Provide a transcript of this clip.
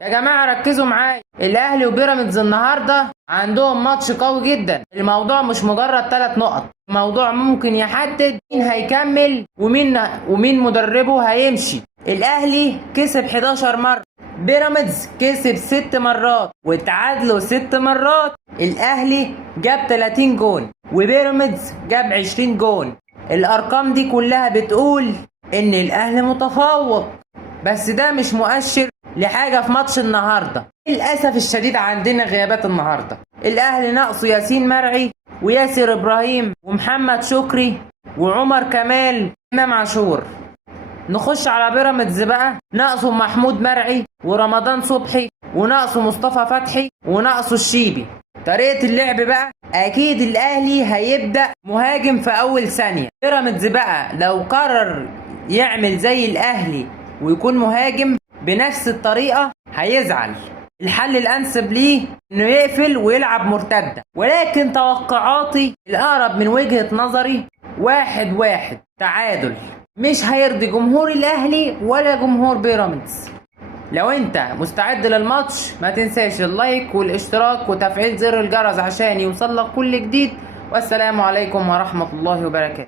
يا جماعة ركزوا معايا، الأهلي وبيراميدز النهاردة عندهم ماتش قوي جدا. الموضوع مش مجرد 3 نقط، الموضوع ممكن يحدد مين هيكمل ومين مدربه هيمشي. الأهلي كسب 11 مرة، بيراميدز كسب 6 مرات وتعادلوا 6 مرات. الأهلي جاب 30 جون وبيراميدز جاب 20 جون. الأرقام دي كلها بتقول إن الأهلي متفوق، بس ده مش مؤشر لحاجة في ماتش النهاردة. للأسف الشديد عندنا غيابات النهاردة. الأهلي ناقصه ياسين مرعي وياسر إبراهيم ومحمد شكري وعمر كمال وإمام عاشور. نخش على بيراميدز بقى، ناقصه محمود مرعي ورمضان صبحي وناقصه مصطفى فتحي وناقصه الشيبي. طريقة اللعب بقى، أكيد الأهلي هيبدأ مهاجم في أول ثانية. بيراميدز بقى لو قرر يعمل زي الأهلي ويكون مهاجم بنفس الطريقة هيزعل. الحل الأنسب ليه إنه يقفل ويلعب مرتدة، ولكن توقعاتي الأقرب من وجهة نظري 1-1 تعادل. مش هيرضي جمهور الأهلي ولا جمهور بيراميدز. لو انت مستعد للماتش ما تنساش اللايك والاشتراك وتفعيل زر الجرس عشان يوصلك كل جديد. والسلام عليكم ورحمة الله وبركاته.